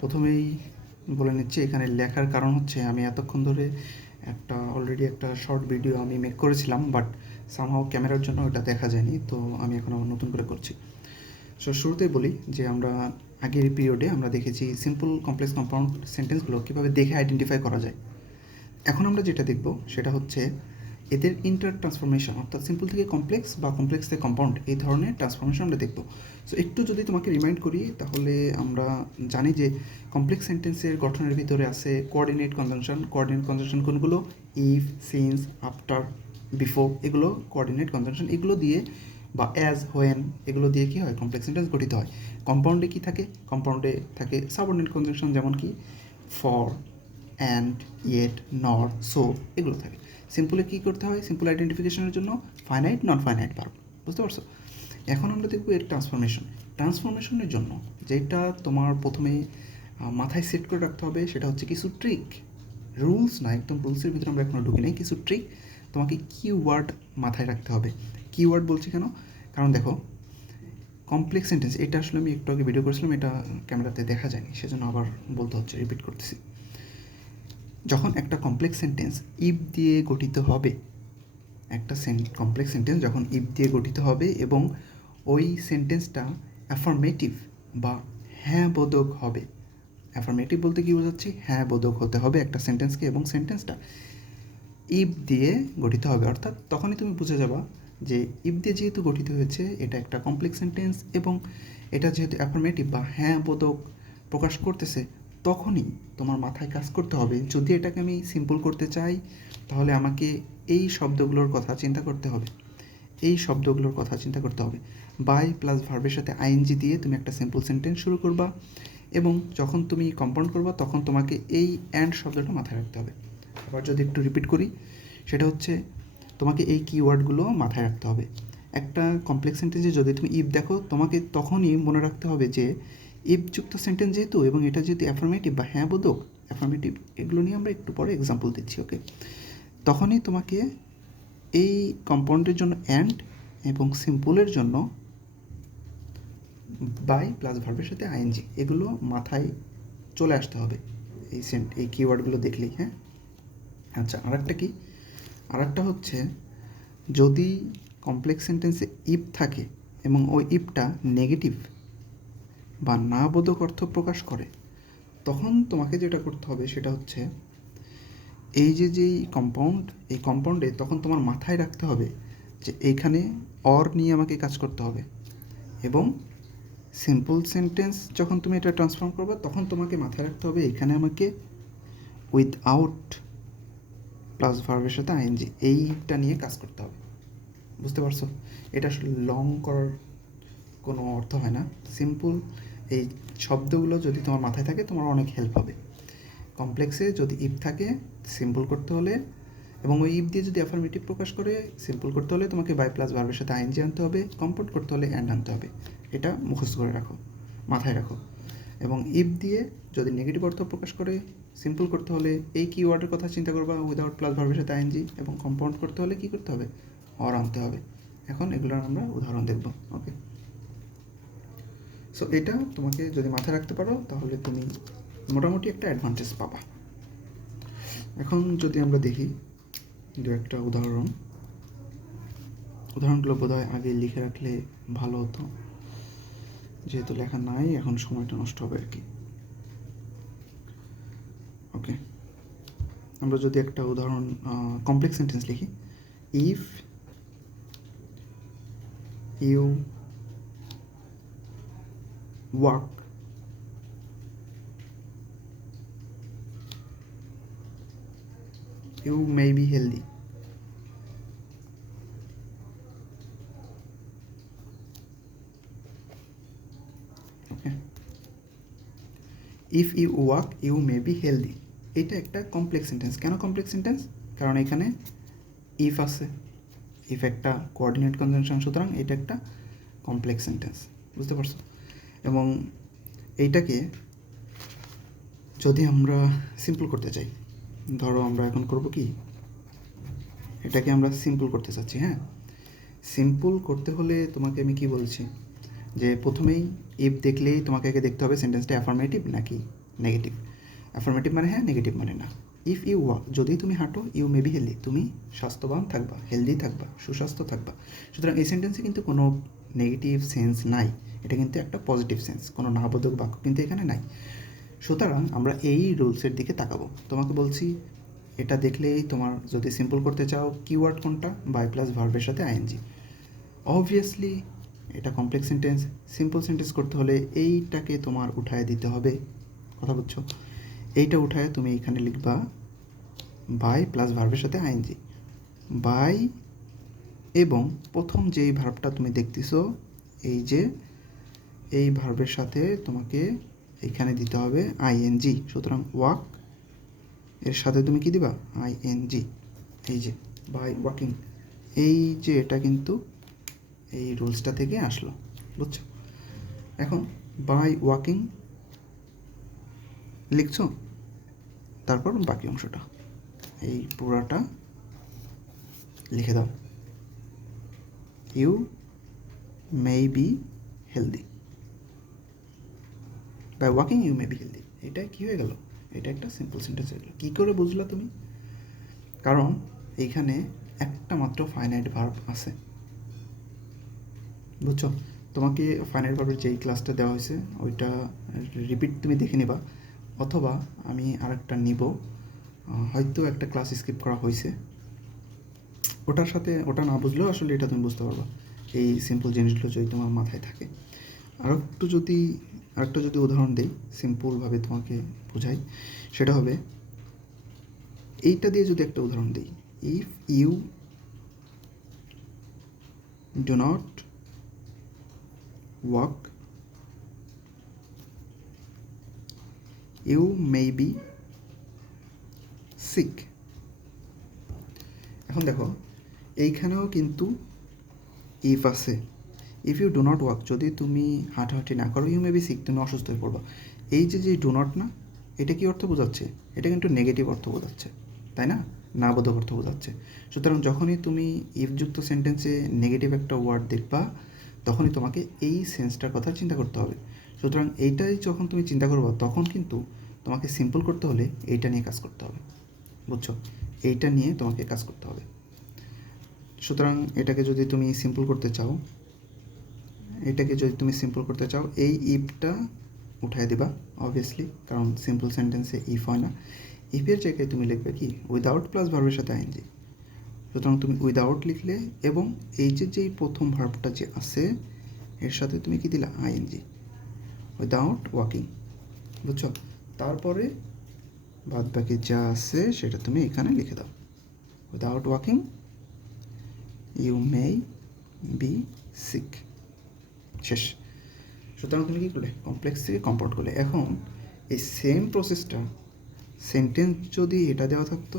প্রথমেই বলে নিচ্ছি, এখানে লেখার কারণ হচ্ছে আমি এতক্ষণ ধরে অলরেডি একটা শর্ট ভিডিও আমি মেক করেছিলাম, বাট সামহাও ক্যামেরার জন্য ওটা দেখা যায়নি, তো আমি এখন আবার নতুন করে করছি। সো শুরুতেই বলি যে আমরা আগের পিরিয়ডে আমরা দেখেছি সিম্পল কমপ্লেক্স কম্পাউন্ড সেন্টেন্সগুলো কীভাবে দেখে আইডেন্টিফাই করা যায়। এখন আমরা যেটা দেখব সেটা হচ্ছে এদের ইন্টার ট্রান্সফরমেশন, অর্থাৎ সিম্পল থেকে কমপ্লেক্স বা কমপ্লেক্স থেকে কম্পাউন্ড, এই ধরনের ট্রান্সফরমেশন আমরা দেখব। সো একটু যদি তোমাকে রিমাইন্ড করি, তাহলে আমরা জানি যে কমপ্লেক্স সেন্টেন্সের গঠনের ভিতরে আছে কোঅর্ডিনেট কনজাংশন। কোঅর্ডিনেট কনজাংশন কোনগুলো? ইফ, সিন্স, আফটার, বিফোর, এগুলো কোঅর্ডিনেট কনজাংশন। এগুলো দিয়ে বা অ্যাজ, হোয়েন, এগুলো দিয়ে কী হয়? কমপ্লেক্স সেন্টেন্স গঠিত হয়। কম্পাউন্ডে কী থাকে? কম্পাউন্ডে থাকে সাবঅর্ডিনেট কনজাংশন, যেমন কি ফর, অ্যান্ড, ইয়েট, নর, সো, এগুলো থাকে। সিম্পলে কী করতে হয়? সিম্পল আইডেন্টিফিকেশনের জন্য ফাইনাইট, নন ফাইনাইট ভার্ব। বুঝতে পারছো? এখন আমরা দেখব এর ট্রান্সফরমেশনের জন্য যেটা তোমার প্রথমে মাথায় সেট করে রাখতে হবে সেটা হচ্ছে কিছু ট্রিক। রুলস না, একদম রুলসের ভিতরে আমরা এখনও ঢুকি নাই। কিছু ট্রিক তোমাকে কিওয়ার্ড মাথায় রাখতে হবে। কিওয়ার্ড বলছি কেন? কারণ দেখো, কমপ্লেক্স সেন্টেন্স, এটা আসলে আমি একটু আগে ভিডিও করেছিলাম, এটা ক্যামেরাতে দেখা যায়নি, সেজন্য আবার বলতে হচ্ছে, রিপিট করতেছি। যখন একটা কমপ্লেক্স সেন্টেন্স ইফ দিয়ে গঠিত হবে, একটা কমপ্লেক্স সেন্টেন্স যখন ইফ দিয়ে গঠিত হবে এবং ওই সেন্টেন্সটা অ্যাফার্মেটিভ বা হ্যাঁ বোধক হবে। অ্যাফার্মেটিভ বলতে কী বোঝাচ্ছি? হ্যাঁ বোধক হতে হবে একটা সেন্টেন্সকে, এবং সেন্টেন্সটা ইফ দিয়ে গঠিত হবে। অর্থাৎ তখনই তুমি বুঝে যাবা যে ইফ দিয়ে যেহেতু গঠিত হয়েছে, এটা একটা কমপ্লেক্স সেন্টেন্স, এবং এটা যেহেতু অ্যাফার্মেটিভ বা হ্যাঁ বোধক প্রকাশ করতেছে, তখনই তোমার মাথায় কাজ করতে হবে, যদি এটাকে আমি সিম্পল করতে চাই তাহলে আমাকে এই শব্দগুলোর কথা চিন্তা করতে হবে। বাই প্লাস ভার্বের সাথে আইএনজি দিয়ে তুমি একটা সিম্পল সেন্টেন্স শুরু করবা, এবং যখন তুমি কম্পাউন্ড করবা তখন তোমাকে এই অ্যান্ড শব্দটা মাথায় রাখতে হবে। আবার যদি একটু রিপিট করি, সেটা হচ্ছে তোমাকে এই কিওয়ার্ডগুলো মাথায় রাখতে হবে। একটা কমপ্লেক্স সেন্টেন্সে যদি তুমি ইফ দেখো, তোমাকে তখনই মনে রাখতে হবে যে ইফযুক্ত সেন্টেন্স যেহেতু, এবং এটা যেহেতু অ্যাফার্মেটিভ বা হ্যাঁ বোধক, অ্যাফার্মেটিভ, এগুলো নিয়ে আমরা একটু পরে এক্সাম্পল দিচ্ছি, ওকে? তখনই তোমাকে এই কম্পাউন্ডের জন্য অ্যান্ড এবং সিম্পলের জন্য বাই প্লাস ভার্বের সাথে আইএনজি, এগুলো মাথায় চলে আসতে হবে এই কিওয়ার্ডগুলো দেখলেই। হ্যাঁ, আচ্ছা, আরেকটা হচ্ছে, যদি কমপ্লেক্স সেন্টেন্সে ইফ থাকে এবং ওই ইফটা নেগেটিভ বা না বোধক অর্থ প্রকাশ করে, তখন তোমাকে যেটা করতে হবে সেটা হচ্ছে এই এই কম্পাউন্ডে তখন তোমার মাথায় রাখতে হবে যে এইখানে অর নিয়ে আমাকে কাজ করতে হবে, এবং সিম্পল সেন্টেন্স যখন তুমি এটা ট্রান্সফর্ম করবে তখন তোমাকে মাথায় রাখতে হবে এখানে আমাকে উইথআউট প্লাস ভার্বের সাথে আইএনজি, এইটা নিয়ে কাজ করতে হবে। বুঝতে পারছো? এটা আসলে লং করার কোনো অর্থ হয় না। সিম্পল এই শব্দগুলো যদি তোমার মাথায় থাকে, তোমার অনেক হেল্প হবে। কমপ্লেক্সে যদি ইফ থাকে, সিম্পল করতে হলে, এবং ওই ইফ দিয়ে যদি অ্যাফার্মেটিভ প্রকাশ করে, সিম্পল করতে হলে তোমাকে বাই প্লাস ভার্বের সাথে আইএনজি আনতে হবে, কম্পাউন্ড করতে হলে অ্যান্ড আনতে হবে। এটা মুখস্থ করে রাখো, মাথায় রাখো। এবং ইফ দিয়ে যদি নেগেটিভ অর্থ প্রকাশ করে, সিম্পল করতে হলে এই কিওয়ার্ডের কথা চিন্তা করবা, উইদাউট প্লাস ভার্বের সাথে আইএনজি, এবং কম্পাউন্ড করতে হলে কী করতে হবে? অর আনতে হবে। এখন এগুলোর আমরা উদাহরণ দেখব, ওকে? সো এটা তোমাকে যদি মাথায় রাখতে পারো তাহলে তুমি মোটামুটি একটা অ্যাডভান্টেজ পাবা। এখন যদি আমরা দেখি দু একটা উদাহরণগুলো বোধহয় আগে লিখে রাখলে ভালো হতো, যেহেতু লেখা নাই এখন সময়টা নষ্ট হবে আর কি। ওকে, আমরা যদি একটা উদাহরণ কমপ্লেক্স সেন্টেন্স লিখি, if you walk you may be healthy. Okay, if you walk you may be healthy, এটা একটা কমপ্লেক্স সেন্টেন্স। কেন কমপ্লেক্স সেন্টেন্স? কারণ এখানে ইফ আছে, ইফ একটা কোঅর্ডিনেট কনজাংশন, সুতরাং এটা একটা কমপ্লেক্স সেন্টেন্স। বুঝতে পারছো? এবং এইটাকে যদি আমরা সিম্পল করতে চাই, ধরো আমরা এখন করব কি, এটাকে আমরা সিম্পল করতে চাচ্ছি। হ্যাঁ, সিম্পল করতে হলে তোমাকে আমি কি বলছি, যে প্রথমেই ইফ দেখলেই তোমাকে আগে দেখতে হবে সেন্টেন্সটা অ্যাফার্মেটিভ নাকি নেগেটিভ। অ্যাফার্মেটিভ মানে হ্যাঁ, নেগেটিভ মানে না। ইফ ইউ ওয়াক, যদি তুমি হাঁটো, ইউ মে বি হেলদি, তুমি স্বাস্থ্যবান থাকবা, হেলদি থাকবা, সুস্বাস্থ্য থাকবা। সুতরাং এই সেন্টেন্সে কিন্তু কোনো নেগেটিভ সেন্স নাই, এটা কিন্তু একটা পজিটিভ সেন্স, কোনো নাবোধক বাক্য কিন্তু এখানে নাই। সুতরাং আমরা এই রুলসের দিকে তাকাবো। তোমাকে বলছি এটা দেখলেই তোমার, যদি সিম্পল করতে চাও, কিওয়ার্ড কোনটা? বাই প্লাস ভার্বের সাথে আইএনজি। অবভিয়াসলি এটা কমপ্লেক্স সেন্টেন্স, সিম্পল সেন্টেন্স করতে হলে এইটাকে তোমার উঠায় দিতে হবে, কথা বুঝছো? এইটা উঠায় তুমি এখানে লিখবা বাই প্লাস ভার্বের সাথে আইএনজি। বাই এবং প্রথম যেই ভার্বটা তুমি দেখতেছো, এই যে এই ভার্বের সাথে তোমাকে এইখানে দিতে হবে আইএনজি। সুতরাং ওয়াক এর সাথে তুমি কি দিবা? আইএনজি। এই যে বাই ওয়াকিং, এই যে এটা কিন্তু এই রুলসটা থেকে আসলো, বুঝছো? এখন বাই ওয়াকিং লিখছো, তারপর বাকি অংশটা এই পুরাটা লিখে দাও। You may be healthy, by walking you may be healthy. এটা কী হয়ে গেল? এটা একটা সিম্পল সেন্টেন্স হয়ে গেল। কী করে বুঝলা তুমি? কারণ এইখানে একটা মাত্র ফাইনাইট ভার্ব আছে, বুঝছো? তোমাকে ফাইনাইট ভার্বের যেই ক্লাসটা দেওয়া হয়েছে ওইটা রিপিট তুমি দেখে নিবা, অথবা আমি আরেকটা নিব, হয়তো একটা ক্লাস স্কিপ করা হয়েছে, ওটার সাথে ওটা না বুঝলেও আসলে এটা তুমি বুঝতে পারবা, এই সিম্পল জিনিসগুলো যদি তোমার মাথায় থাকে। আরেকটা যদি উদাহরণ দিই, সিম্পলভাবে তোমাকে বোঝাই, সেটা হবে এইটা দিয়ে যদি একটা উদাহরণ দিই, if you do not walk you may be sick. এখন দেখো এইখানেও কিন্তু ইফ আছে। If you do not walk, যদি তুমি হাঁটাহাঁটি না করো, ইউ মে বি সিক, তুমি অসুস্থ হয়ে পড়বা। এই যে ডু নট না, এটা কি অর্থ বোঝাচ্ছে? এটা কিন্তু নেগেটিভ অর্থ বোঝাচ্ছে, তাই না? না বোধক অর্থ বোঝাচ্ছে। সুতরাং যখনই তুমি ইফযুক্ত সেন্টেন্সে নেগেটিভ একটা ওয়ার্ড দেখবা, তখনই তোমাকে এই সেন্সটার কথা চিন্তা করতে হবে। সুতরাং এইটাই যখন তুমি চিন্তা করবা, তখন কিন্তু তোমাকে সিম্পল করতে হলে এইটা নিয়ে কাজ করতে হবে, বুঝছো? এইটা নিয়ে তোমাকে কাজ করতে হবে। সুতরাং এটাকে যদি তুমি সিম্পল করতে চাও, এই ইফটা উঠায় দিবা অবভিয়াসলি, কারণ সিম্পল সেন্টেন্সে ইফ হয় না। ইফের জায়গায় তুমি লিখবে কি? উইদাউট প্লাস ভার্বের সাথে আইএনজি। সুতরাং তুমি উইদাউট লিখলে, এবং এই যেই প্রথম ভার্বটা যে আছে এর সাথে তুমি কি দিলা? আইএনজি, উইদাউট ওয়াকিং, বুঝছো? তারপরে বাদ বাকি যা আছে সেটা তুমি এখানে লিখে দাও। Without walking you may be sick, শেষ। সুতরাং তুমি কী করলে? কমপ্লেক্স থেকে কম্পাউন্ড করলে। এখন এই সেম প্রসেসটা সেন্টেন্স যদি এটা দেওয়া থাকতো,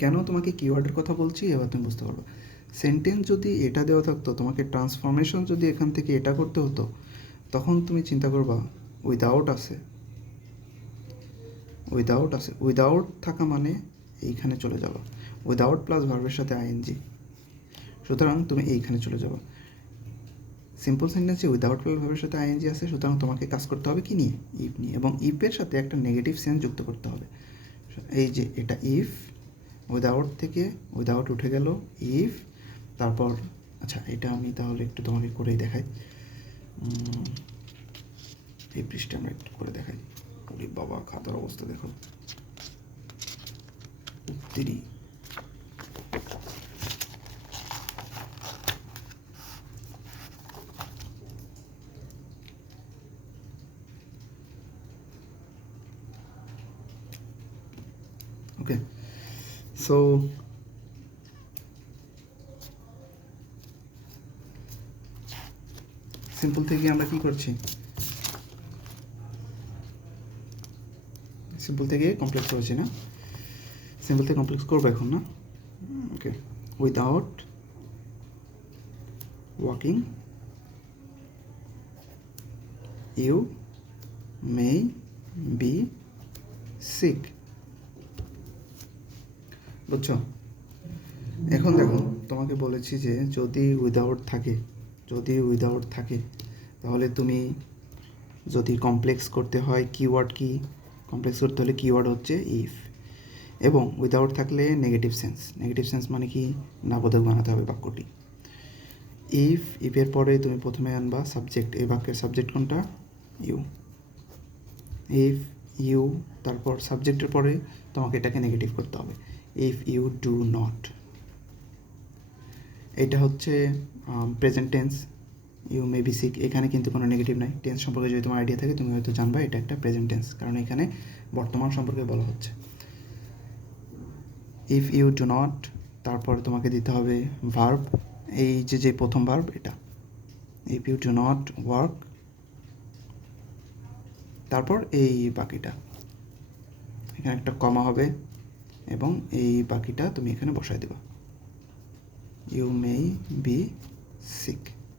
কেন তোমাকে কিওয়ার্ডের কথা বলছি এবার তুমি বুঝতে পারবে। সেন্টেন্স যদি এটা দেওয়া থাকতো, তোমাকে ট্রান্সফরমেশন যদি এখান থেকে এটা করতে হতো, তখন তুমি চিন্তা করবা উইদাউট আছে, উইদাউট থাকা মানে এইখানে চলে যাবা, উইদাউট প্লাস ভার্বের সাথে আইএনজি। সুতরাং তুমি এইখানে চলে যাবা। সিম্পল সেন্টেন্সে উইদাউট প্লাস ভার্বের সাথে আইএনজি আছে, সুতরাং তোমাকে কাজ করতে হবে কি নিয়ে? ইফ নিয়ে, এবং ইফের সাথে একটা নেগেটিভ সেন্স যুক্ত করতে হবে। এই যে এটা ইফ, উইদাউট থেকে উইদাউট উঠে গেল, ইফ, তারপর আচ্ছা এটা আমি তাহলে একটু তোমাকে করেই দেখাই। এই পৃষ্ঠা আমরা একটু করে দেখাই। ওরে বাবা, খাতার অবস্থা দেখো, উত্তেরি। ওকে, সো সিম্পল থেকে আমরা কি করছি? সিম্পল থেকে কমপ্লেক্স হয়েছে না? সিম্পল থেকে কমপ্লেক্স করবো এখন না? Okay, without walking you may be sick, বুঝছো? এখন দেখো, তোমাকে বলেছি যে যদি উইদাউট থাকে তাহলে তুমি যদি কমপ্লেক্স করতে হয় কিওয়ার্ড কি, কমপ্লেক্স করতে হলে কিওয়ার্ড হচ্ছে ইফ। এবং উইদাউট থাকলে নেগেটিভ সেন্স। নেগেটিভ সেন্স মানে কি, না বোধক বানাতে হবে বাক্যটি। ইফের পরে তুমি প্রথমে আনবা সাবজেক্ট। এই বাক্যের সাবজেক্ট কোনটা, ইউ। ইফ ইউ, তারপর সাবজেক্টের পরে তোমাকে এটাকে নেগেটিভ করতে হবে, ইফ ইউ ডু নট। এটা হচ্ছে present tense, you may be sick. এখানে কিন্তু কোনো নেগেটিভ নাই। টেন্স সম্পর্কে যদি তোমার আইডিয়া থাকে তুমি হয়তো জানবা এটা একটা প্রেজেন্ট টেন্স, কারণ এখানে বর্তমান সম্পর্কে বলা হচ্ছে। ইফ ইউ ডু নট, তারপর তোমাকে দিতে হবে ভার্ব। এই যে প্রথম ভার্ব এটা, if you do not work, তারপর এই বাকিটা, এখানে একটা কমা হবে এবং এই বাকিটা তুমি এখানে বসায় দেবা, ইউ মে বি সিক।